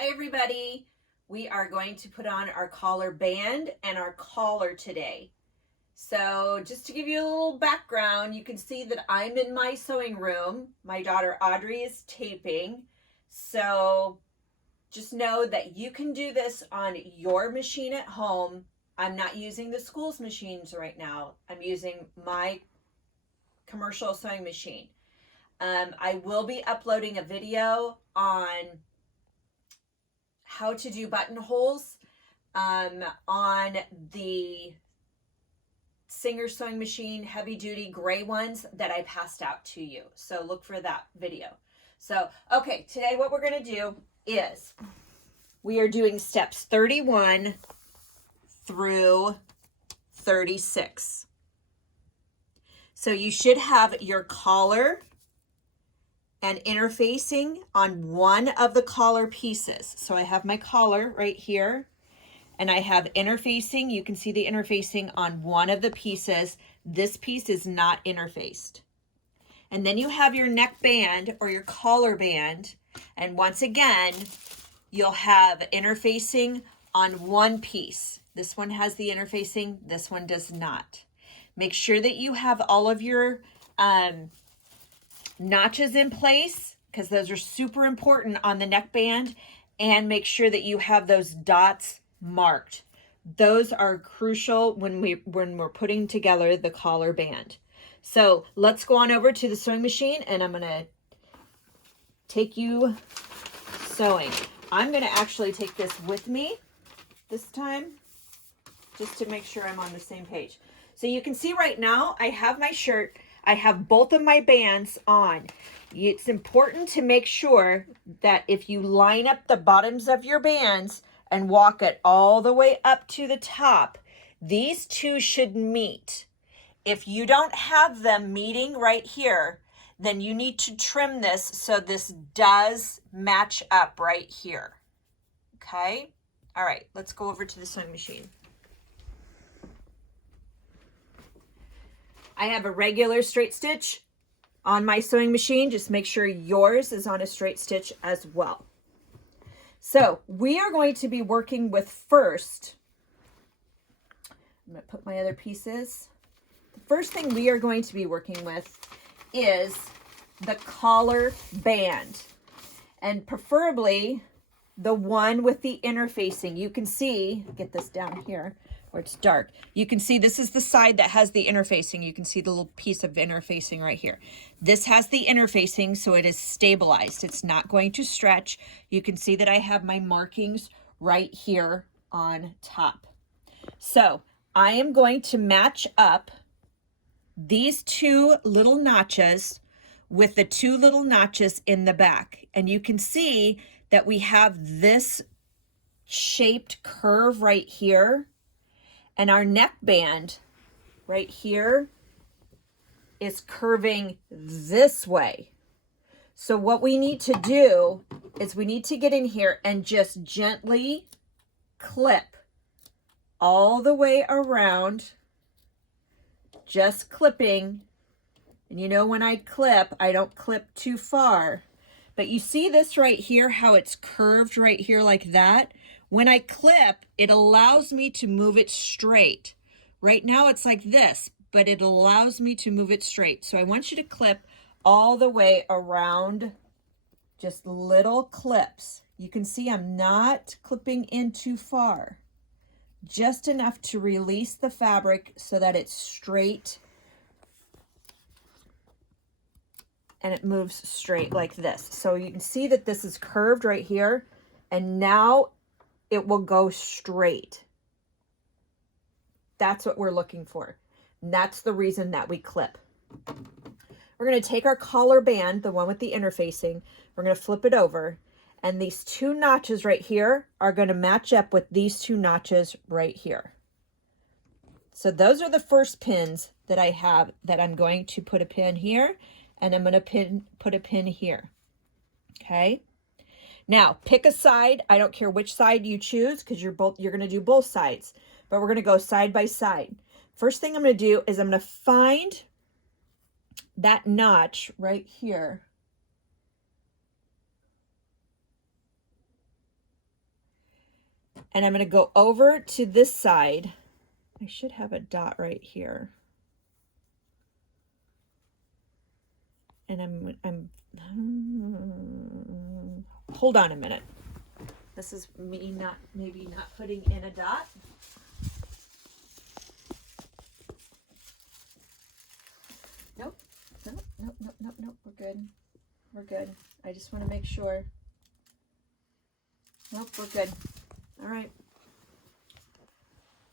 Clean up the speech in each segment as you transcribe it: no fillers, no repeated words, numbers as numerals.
Hi everybody. We are going to put on our collar band and our collar today. So just to give you a little background, you can see that I'm in my sewing room. My daughter Audrey is taping. So just know that you can do this on your machine at home. I'm not using the school's machines right now. I'm using my commercial sewing machine. I will be uploading a video on how to do buttonholes on the Singer sewing machine, heavy duty gray ones that I passed out to you. So look for that video. So, okay, today what we're going to do is we are doing steps 31 through 36. So you should have your collar and interfacing on one of the collar pieces. So I have my collar right here and I have interfacing. You can see the interfacing on one of the pieces. This piece is not interfaced. And then you have your neck band or your collar band. And once again, you'll have interfacing on one piece. This one has the interfacing, this one does not. Make sure that you have all of your notches in place because those are super important on the neckband, and make sure that you have those dots marked. Those are crucial when we're putting together the collar band. So let's go on over to the sewing machine and I'm gonna take you sewing. I'm gonna actually take this with me this time just to make sure I'm on the same page. So you can see right now I have my shirt. I have both of my bands on. It's important to make sure that if you line up the bottoms of your bands and walk it all the way up to the top, these two should meet. If you don't have them meeting right here, then you need to trim this so this does match up right here. Okay? All right, let's go over to the sewing machine. I have a regular straight stitch on my sewing machine. Just make sure yours is on a straight stitch as well. So we are going to be working with first, I'm going to put my other pieces. The first thing we are going to be working with is the collar band, and preferably the one with the interfacing. You can see, get this down here where it's dark. You can see this is the side that has the interfacing. You can see the little piece of interfacing right here. This has the interfacing, so it is stabilized. It's not going to stretch. You can see that I have my markings right here on top. So I am going to match up these two little notches with the two little notches in the back. And you can see that we have this shaped curve right here. And our neck band right here is curving this way. So what we need to do is we need to get in here and just gently clip all the way around, just clipping. And you know, when I clip, I don't clip too far. But you see this right here, how it's curved right here like that? When I clip, it allows me to move it straight. Right now it's like this, but it allows me to move it straight. So I want you to clip all the way around, just little clips. You can see I'm not clipping in too far, just enough to release the fabric so that it's straight and it moves straight like this. So you can see that this is curved right here, and now it will go straight. That's what we're looking for. And that's the reason that we clip. We're going to take our collar band, the one with the interfacing, we're going to flip it over, and these two notches right here are going to match up with these two notches right here. So those are the first pins that I have, that I'm going to put a pin here, and I'm going to put a pin here. Okay? Now, pick a side. I don't care which side you choose because you're going to do both sides, but we're going to go side by side. First thing I'm going to do is I'm going to find that notch right here And I'm going to go over to this side. I should have a dot right here. And I'm hold on a minute. This is me maybe not putting in a dot. Nope. Nope. We're good. We're good. I just want to make sure. Nope, we're good. All right.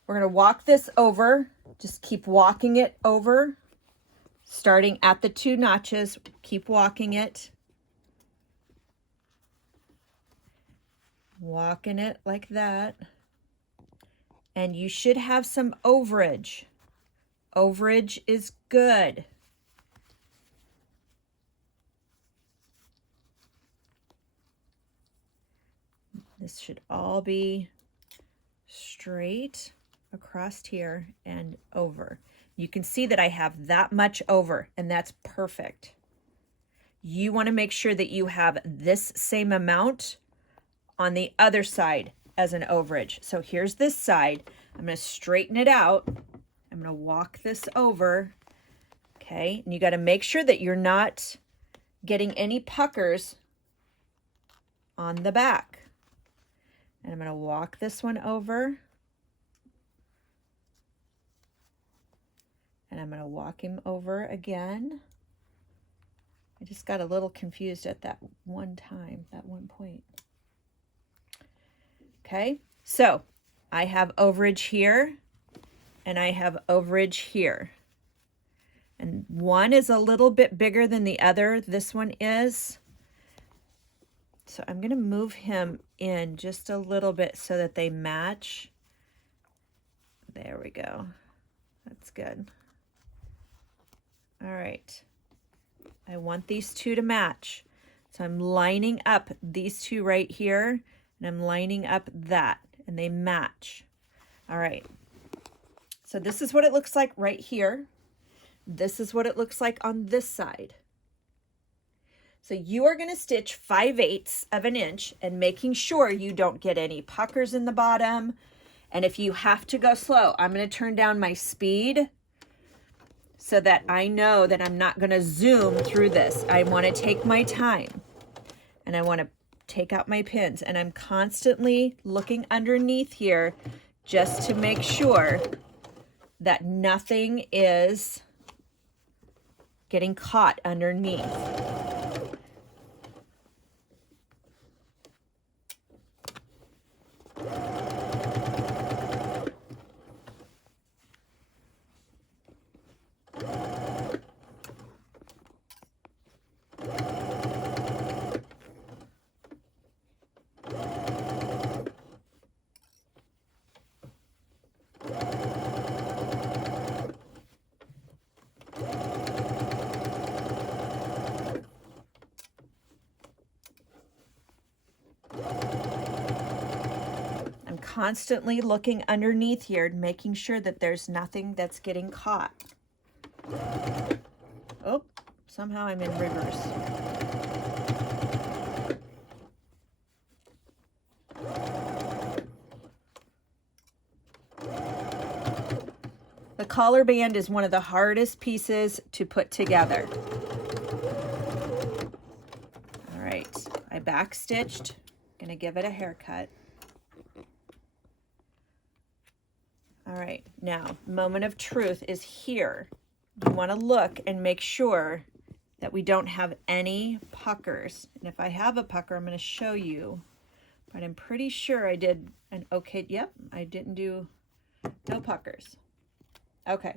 We're going to walk this over. Just keep walking it over. Starting at the 2 notches. Keep walking it. Walking it like that. And you should have some overage. Overage is good. This should all be straight across here and over. You can see that I have that much over, and that's perfect. You want to make sure that you have this same amount on the other side as an overage. So here's this side. I'm going to straighten it out. I'm going to walk this over. Okay, and you got to make sure that you're not getting any puckers on the back. And I'm going to walk this one over. And I'm going to walk him over again. I just got a little confused at that one point. Okay, so I have overage here and I have overage here. And one is a little bit bigger than the other. This one is. So I'm going to move him in just a little bit so that they match. There we go. That's good. All right. I want these two to match. So I'm lining up these two right here, and I'm lining up that, and they match. All right. So this is what it looks like right here. This is what it looks like on this side. So you are going to stitch 5/8 of an inch and making sure you don't get any puckers in the bottom. And if you have to go slow, I'm going to turn down my speed so that I know that I'm not going to zoom through this. I want to take my time and I want to take out my pins, and I'm constantly looking underneath here just to make sure that nothing is getting caught underneath. Constantly looking underneath here, making sure that there's nothing that's getting caught. Oh, somehow I'm in reverse. The collar band is one of the hardest pieces to put together. All right, I back stitched, gonna give it a haircut. All right, now, moment of truth is here. You want to look and make sure that we don't have any puckers. And if I have a pucker, I'm going to show you. But I'm pretty sure I did an okay. Yep, I didn't do no puckers. Okay.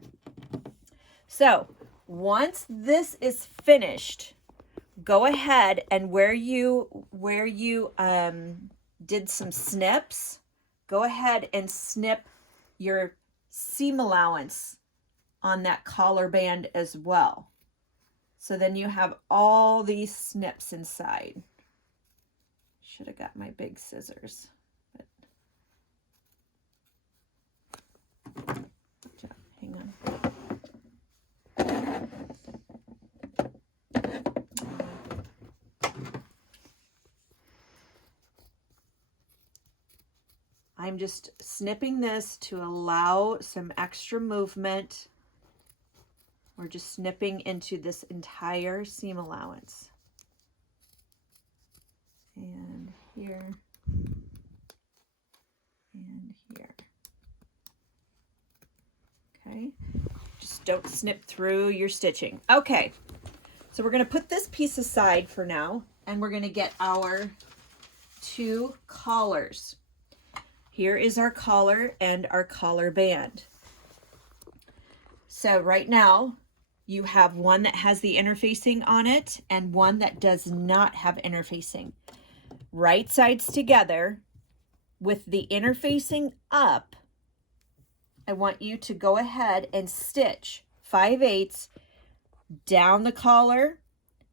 So once this is finished, go ahead and where you did some snips, go ahead and snip your seam allowance on that collar band as well. So then you have all these snips inside. Should have got my big scissors. But hang on. I'm just snipping this to allow some extra movement. We're just snipping into this entire seam allowance. And here. And here. Okay. Just don't snip through your stitching. Okay. So we're going to put this piece aside for now, and we're going to get our 2 collars. Here is our collar and our collar band. So right now you have one that has the interfacing on it and one that does not have interfacing. Right sides together with the interfacing up. I want you to go ahead and stitch 5/8 down the collar,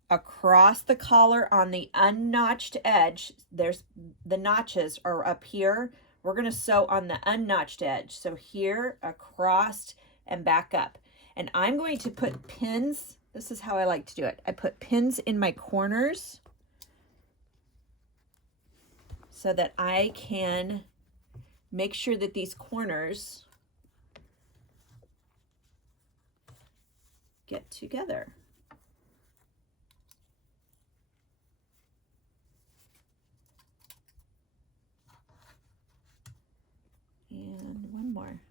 across the collar on the unnotched edge. There's the notches are up here. We're going to sew on the unnotched edge. So here, across, and back up. And I'm going to put pins. This is how I like to do it. I put pins in my corners so that I can make sure that these corners get together. And one more.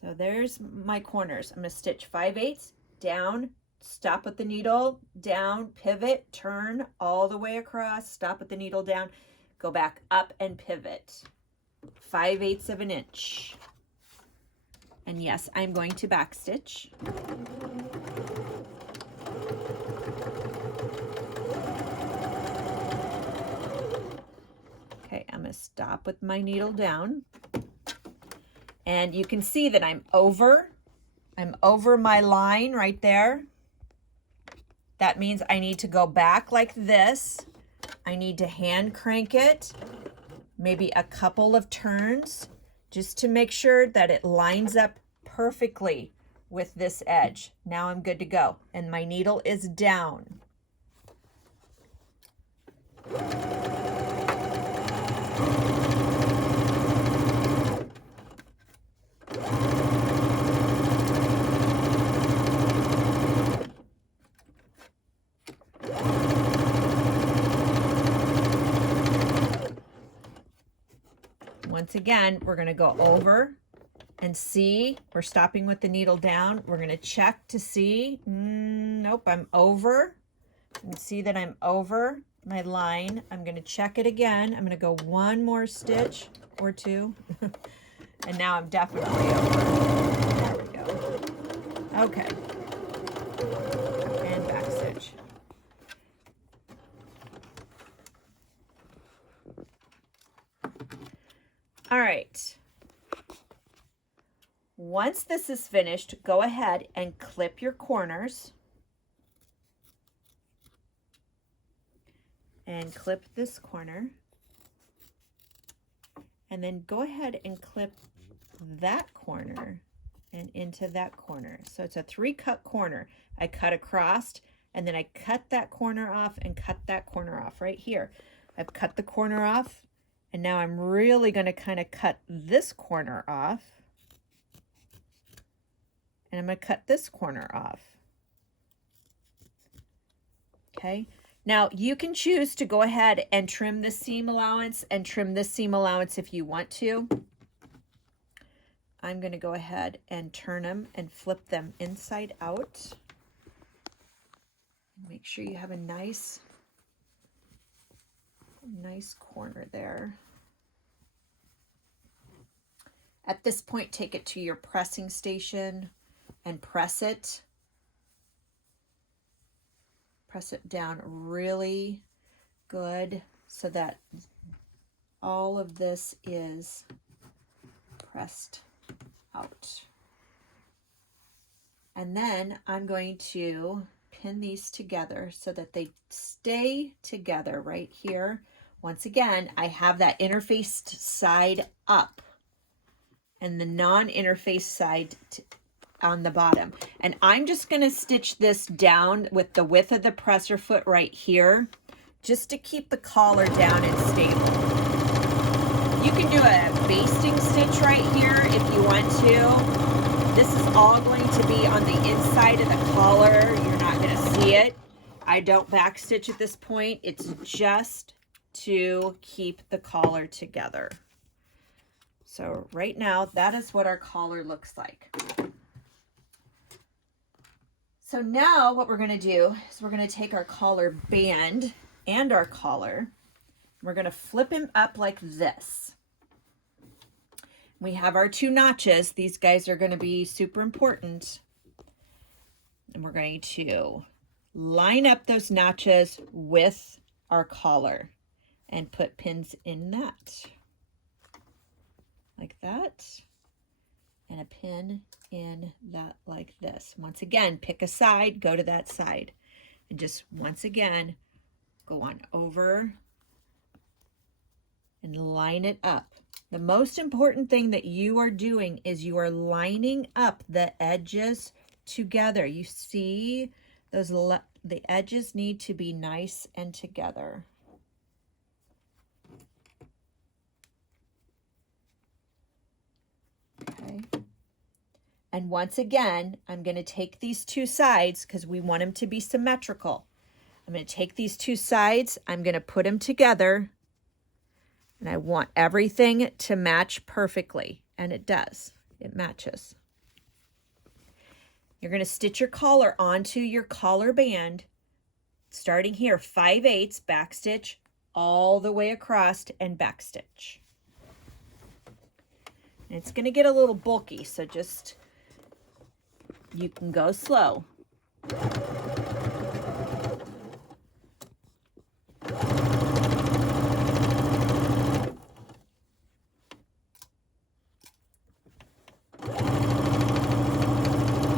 So there's my corners. I'm going to stitch 5/8 down, stop with the needle, down, pivot, turn all the way across, stop with the needle down, go back up and pivot. 5/8 of an inch. And yes, I'm going to back stitch. Okay, I'm going to stop with my needle down. And you can see that I'm over my line right there. That means I need to go back like this. I need to hand crank it, maybe a couple of turns, just to make sure that it lines up perfectly with this edge. Now I'm good to go. And my needle is down. Once again, we're going to go over and see. We're stopping with the needle down. We're going to check to see. Nope, I'm over. You can see that I'm over my line. I'm going to check it again. I'm going to go one more stitch or two. And now I'm definitely over. There we go. Okay. And back stitch. All right. Once this is finished, go ahead and clip your corners. And clip this corner. And then go ahead and clip that corner and into that corner. So it's a 3-cut corner. I cut across and then I cut that corner off and cut that corner off right here. I've cut the corner off. And now I'm really going to kind of cut this corner off. And I'm going to cut this corner off. Okay. Now you can choose to go ahead and trim this seam allowance and trim this seam allowance if you want to. I'm going to go ahead and turn them and flip them inside out. Make sure you have a nice corner there. At this point, take it to your pressing station and press it. Press it down really good so that all of this is pressed out. And then I'm going to pin these together so that they stay together right here. Once again, I have that interfaced side up and the non-interfaced side on the bottom. And I'm just going to stitch this down with the width of the presser foot right here, just to keep the collar down and stable. You can do a basting stitch right here if you want to. This is all going to be on the inside of the collar. You're not going to see it. I don't back stitch at this point. It's just to keep the collar together. So right now, that is what our collar looks like. So now what we're going to do is we're going to take our collar band and our collar. We're going to flip him up like this. We have our 2 notches. These guys are going to be super important. And we're going to line up those notches with our collar and put pins in that. Like that. And a pin in that like this. Once again, pick a side, go to that side. And just once again, go on over and line it up. The most important thing that you are doing is you are lining up the edges together. You see those, the edges need to be nice and together. Okay. And once again, I'm going to take these 2 sides because we want them to be symmetrical. I'm going to take these 2 sides, I'm going to put them together, and I want everything to match perfectly. And it does. It matches. You're going to stitch your collar onto your collar band, starting here, 5/8 back stitch all the way across and back stitch. And it's going to get a little bulky, so just, you can go slow.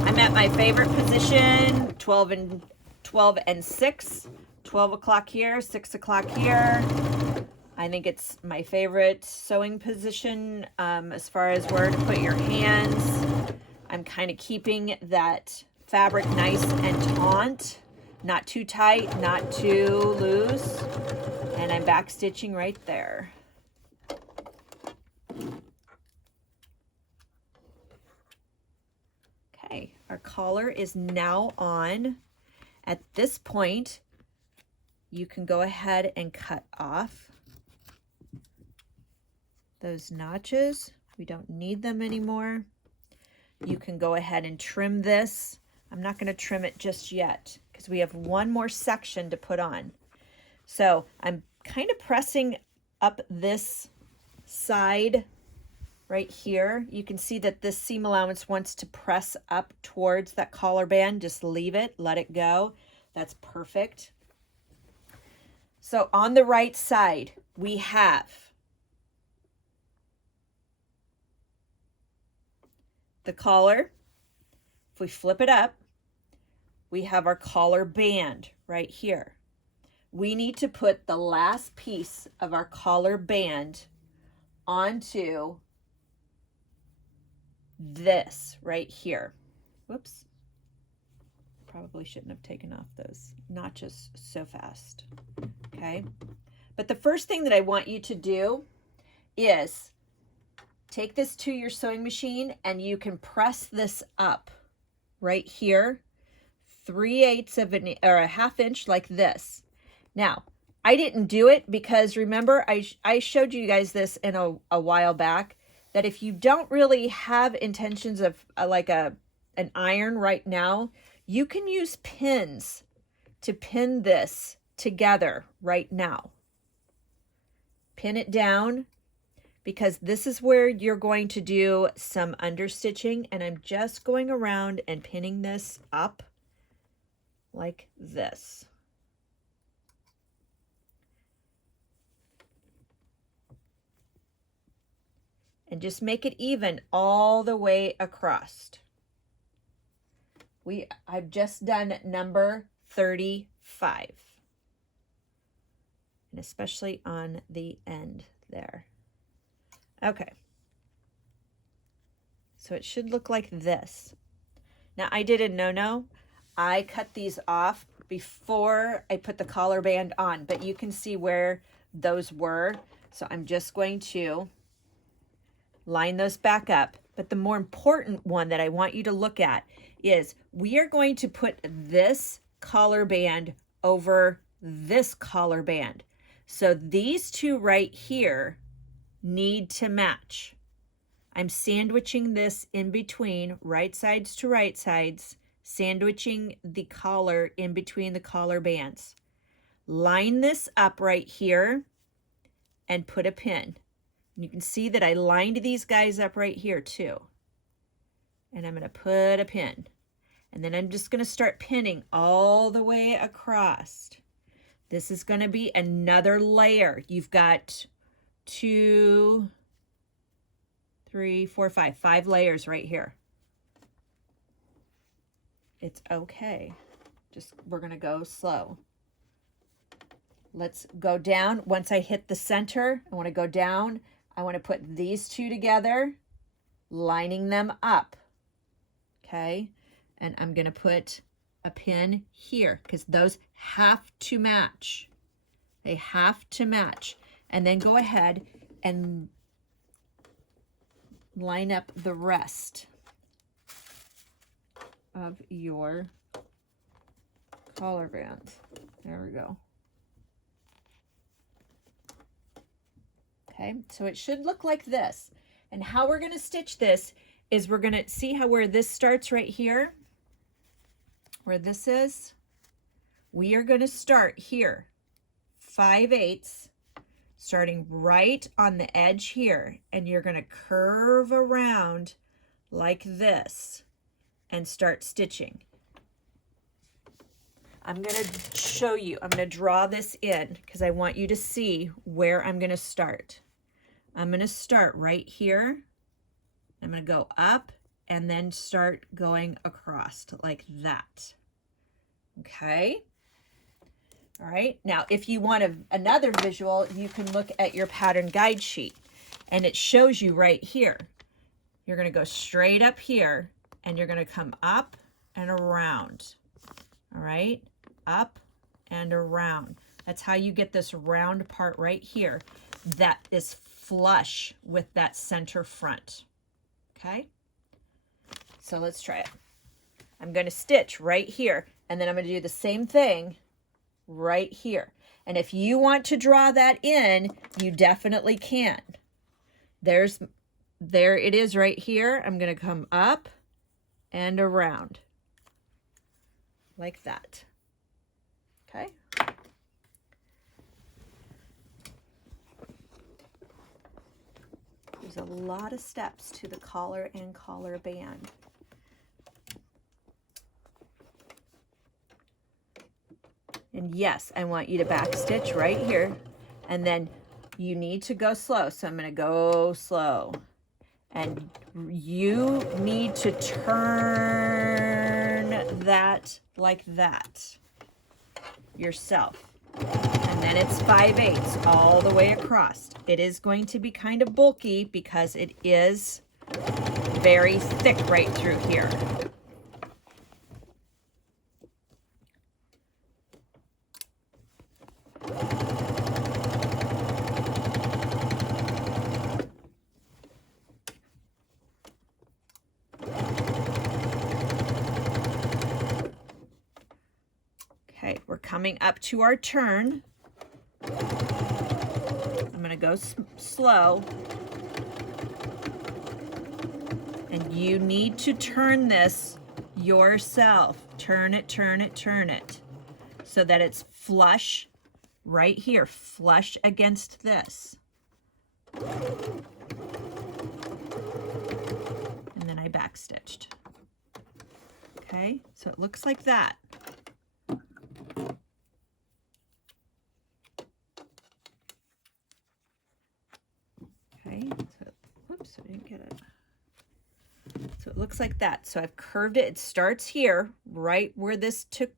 I'm at my favorite position, 12 and 6. 12 o'clock here, 6 o'clock here. I think it's my favorite sewing position as far as where to put your hands. I'm kind of keeping that fabric nice and taut, not too tight, not too loose. And I'm back stitching right there. Okay, our collar is now on. At this point, you can go ahead and cut off those notches. We don't need them anymore. You can go ahead and trim this. I'm not going to trim it just yet because we have one more section to put on. So I'm kind of pressing up this side right here. You can see that this seam allowance wants to press up towards that collar band. Just leave it, let it go. That's perfect. So on the right side, we have the collar. If we flip it up, we have our collar band right here. We need to put the last piece of our collar band onto this right here. Whoops. Probably shouldn't have taken off those notches so fast. Okay. But the first thing that I want you to do is take this to your sewing machine and you can press this up right here, 3/8 of an or a 1/2 inch like this. Now, I didn't do it because remember I showed you guys this in a while back that if you don't really have intentions of an iron right now, you can use pins to pin this together right now. Pin it down because this is where you're going to do some understitching, and I'm just going around and pinning this up like this. And just make it even all the way across. I've just done number 35. And especially on the end there. Okay. So it should look like this. Now I did a no-no. I cut these off before I put the collar band on, but you can see where those were. So I'm just going to line those back up. But the more important one that I want you to look at is we are going to put this collar band over this collar band. So these two right here need to match. I'm sandwiching this in between, right sides to right sides, sandwiching the collar in between the collar bands. Line this up right here and put a pin. You can see that I lined these guys up right here too. And I'm going to put a pin. And then I'm just going to start pinning all the way across. This is going to be another layer. You've got 2, 3, 4, 5 layers right here. It's okay. Just, we're going to go slow. Let's go down. Once I hit the center, I want to go down. I want to put these two together, lining them up. Okay. And I'm going to put a pin here because those have to match. They have to match. And then go ahead and line up the rest of your collar bands. There we go. Okay, so it should look like this. And how we're going to stitch this is we're going to see how where this starts right here, where this is, we are going to start here, 5/8, starting right on the edge here, and you're going to curve around like this and start stitching. I'm going to show you, I'm going to draw this in because I want you to see where I'm going to start. I'm going to start right here. I'm going to go up and then start going across like that. Okay. All right. Now, if you want another visual, you can look at your pattern guide sheet and it shows you right here. You're going to go straight up here and you're going to come up and around. All right. Up and around. That's how you get this round part right here that is flush with that center front. Okay, so let's try it. I'm going to stitch right here and then I'm going to do the same thing right here. And if you want to draw that in, you definitely can. There it is right here. I'm going to come up and around like that. Okay. There's a lot of steps to the collar and collar band. And yes, I want you to back stitch right here. And then you need to go slow. So I'm going to go slow. And you need to turn that like that yourself. And then it's 5/8 all the way across. It is going to be kind of bulky because it is very thick right through here. Okay, we're coming up to our turn. I'm going to go slow. And you need to turn this yourself. Turn it, turn it, turn it. So that it's flush right here, flush against this. And then I backstitched. Okay, so it looks like that. Okay, so, whoops, I didn't get it. So it looks like that. So I've curved it. It starts here, right where this took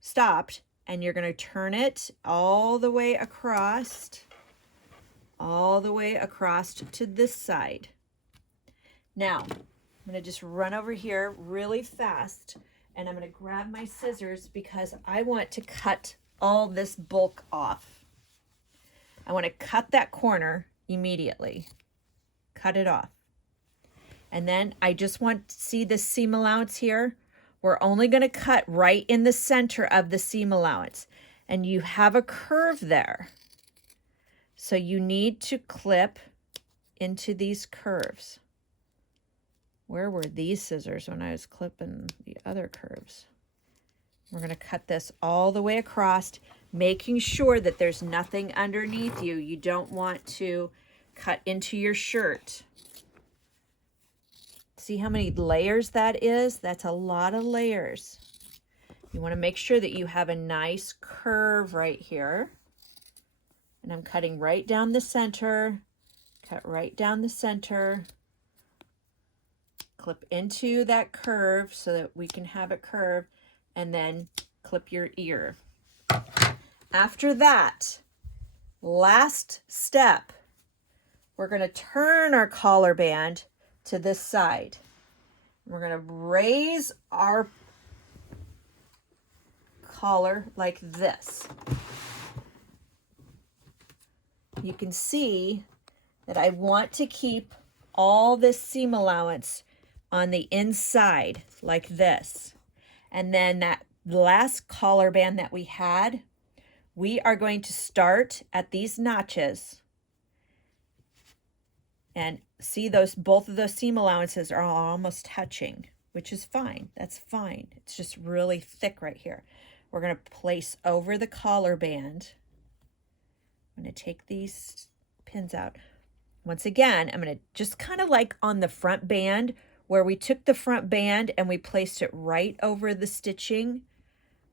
stopped, and you're going to turn it all the way across to this side. Now, I'm going to just run over here really fast, and I'm going to grab my scissors because I want to cut all this bulk off. I want to cut that corner immediately. Cut it off. And then I just want to see the seam allowance here. We're only going to cut right in the center of the seam allowance. And you have a curve there. So you need to clip into these curves. Where were these scissors when I was clipping the other curves? We're going to cut this all the way across, making sure that there's nothing underneath you. You don't want to cut into your shirt. See how many layers that is? That's a lot of layers. You want to make sure that you have a nice curve right here. And I'm cutting right down the center. Cut right down the center. Clip into that curve so that we can have it curved. And then clip your ear. After that, last step, we're going to turn our collar band to this side. We're going to raise our collar like this. You can see that I want to keep all this seam allowance on the inside like this. And then that last collar band that we had, we are going to start at these notches. And see those, both of those seam allowances are almost touching, which is fine. That's fine. It's just really thick right here. We're going to place over the collar band. I'm going to take these pins out. Once again, I'm going to just kind of like on the front band where we took the front band and we placed it right over the stitching.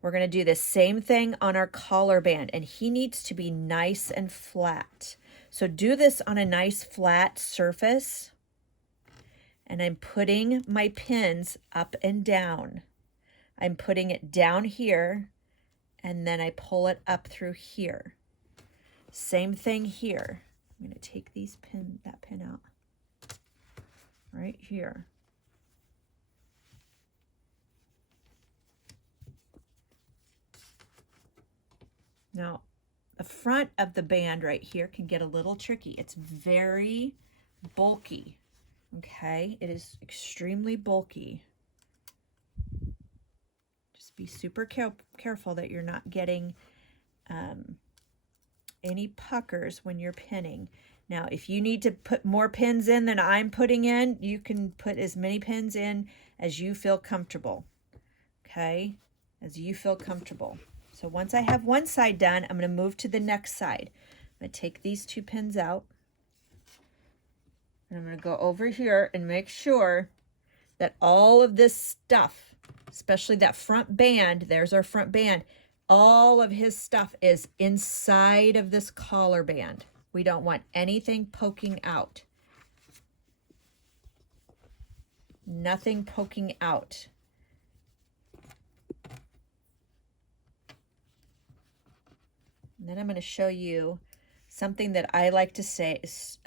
We're going to do the same thing on our collar band, and he needs to be nice and flat. So do this on a nice flat surface. And I'm putting my pins up and down. I'm putting it down here, and then I pull it up through here. Same thing here. I'm going to take that pin out right here. Now, the front of the band right here can get a little tricky. It's very bulky, okay? It is extremely bulky. Just be super careful that you're not getting any puckers when you're pinning. Now, if you need to put more pins in than I'm putting in, you can put as many pins in as you feel comfortable, okay? As you feel comfortable. So once I have one side done, I'm going to move to the next side. I'm going to take these two pins out. And I'm going to go over here and make sure that all of this stuff, especially that front band, there's our front band, all of his stuff is inside of this collar band. We don't want anything poking out. Nothing poking out. And then I'm going to show you something that I like to say is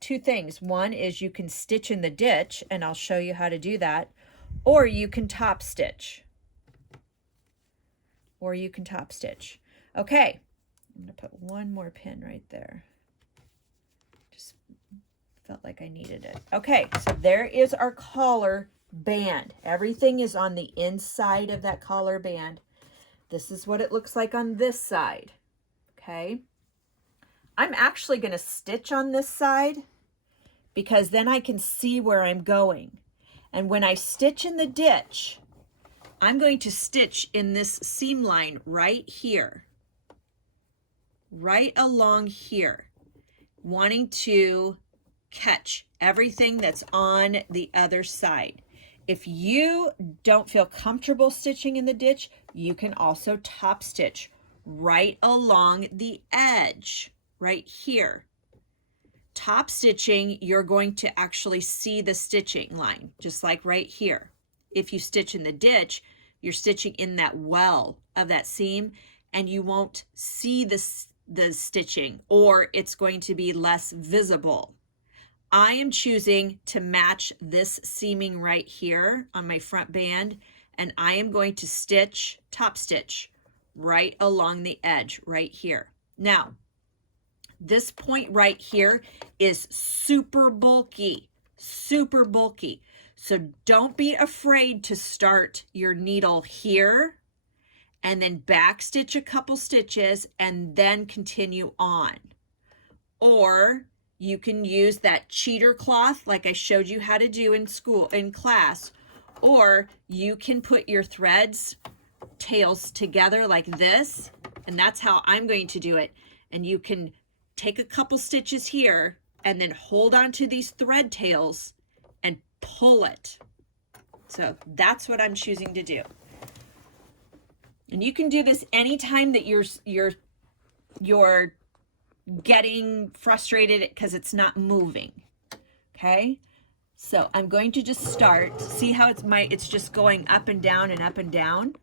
two things. One is you can stitch in the ditch, and I'll show you how to do that, or you can top stitch. Or you can top stitch. Okay, I'm going to put one more pin right there. Just felt like I needed it. Okay, so there is our collar band. Everything is on the inside of that collar band. This is what it looks like on this side, okay? I'm actually going to stitch on this side because then I can see where I'm going. And when I stitch in the ditch, I'm going to stitch in this seam line right here, right along here, wanting to catch everything that's on the other side. If you don't feel comfortable stitching in the ditch, you can also top stitch right along the edge, right here. Top stitching, you're going to actually see the stitching line, just like right here. If you stitch in the ditch, you're stitching in that well of that seam, and you won't see the stitching, or it's going to be less visible. I am choosing to match this seaming right here on my front band, and I am going to stitch, top stitch, right along the edge right here. Now, This point right here is super bulky, super bulky. So don't be afraid to start your needle here and then backstitch a couple stitches and then continue on. Or you can use that cheater cloth like I showed you how to do in class, or you can put your threads tails together like this, and that's how I'm going to do it. And you can take a couple stitches here and then hold on to these thread tails and pull it. So that's what I'm choosing to do. And you can do this anytime that you're getting frustrated because it's not moving. Okay? So I'm going to just start. See how it's just going up and down and up and down?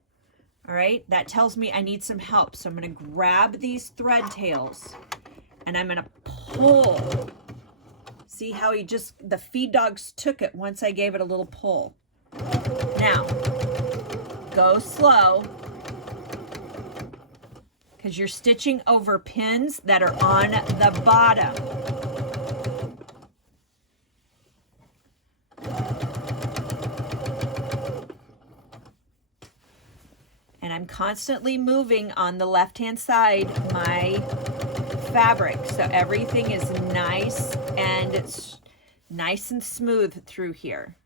All right? That tells me I need some help. So I'm going to grab these thread tails and I'm going to pull. See how the feed dogs took it once I gave it a little pull. Now, go slow, because you're stitching over pins that are on the bottom. And I'm constantly moving on the left-hand side my fabric, so everything is nice and it's nice and smooth through here.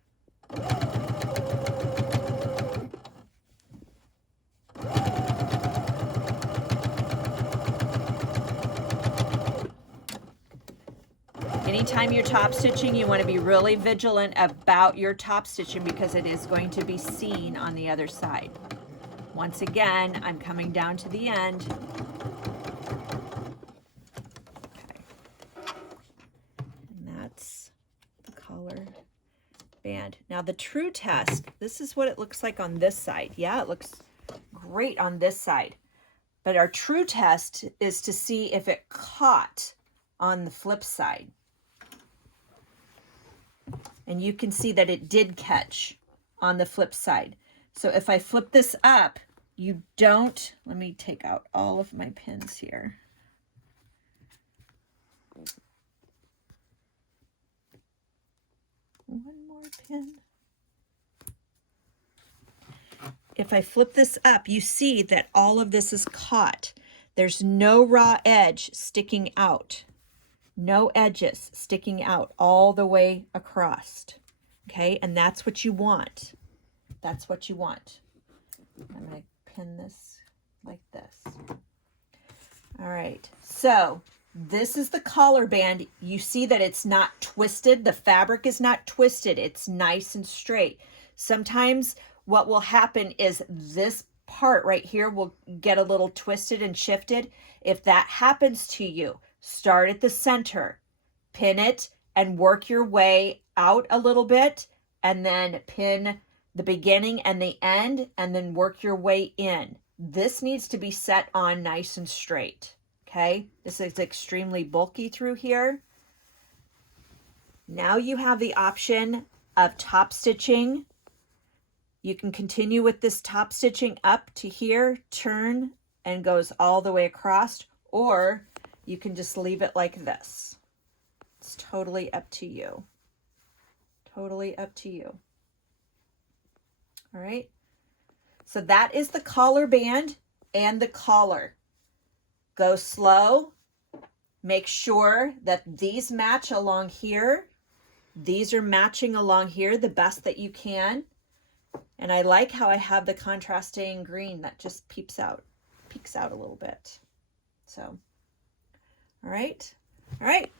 Anytime you're top stitching, you want to be really vigilant about your top stitching because it is going to be seen on the other side. Once again, I'm coming down to the end. Okay. And that's the collar band. Now the true test, this is what it looks like on this side. Yeah, it looks great on this side. But our true test is to see if it caught on the flip side. And you can see that it did catch on the flip side. So if I flip this up, you don't, let me take out all of my pins here. One more pin. If I flip this up, you see that all of this is caught. There's no raw edge sticking out. No edges sticking out all the way across. Okay, and that's what you want. That's what you want. I'm going to pin this like this. All right, so this is the collar band. You see that it's not twisted. The fabric is not twisted. It's nice and straight. Sometimes what will happen is this part right here will get a little twisted and shifted. If that happens to you, start at the center, pin it, and work your way out a little bit, and then pin the beginning and the end, and then work your way in. This needs to be set on nice and straight, okay? This is extremely bulky through here. Now you have the option of top stitching. You can continue with this top stitching up to here, turn, and goes all the way across, or you can just leave it like this. It's totally up to you. Totally up to you. All right. So that is the collar band and the collar. Go slow. Make sure that these match along here. These are matching along here the best that you can. And I like how I have the contrasting green that just peeks out a little bit. So, all right. All right.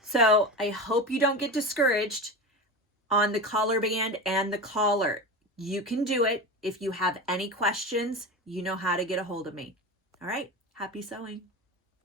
So I hope you don't get discouraged on the collar band and the collar. You can do it. If you have any questions, you know how to get a hold of me. All right. Happy sewing.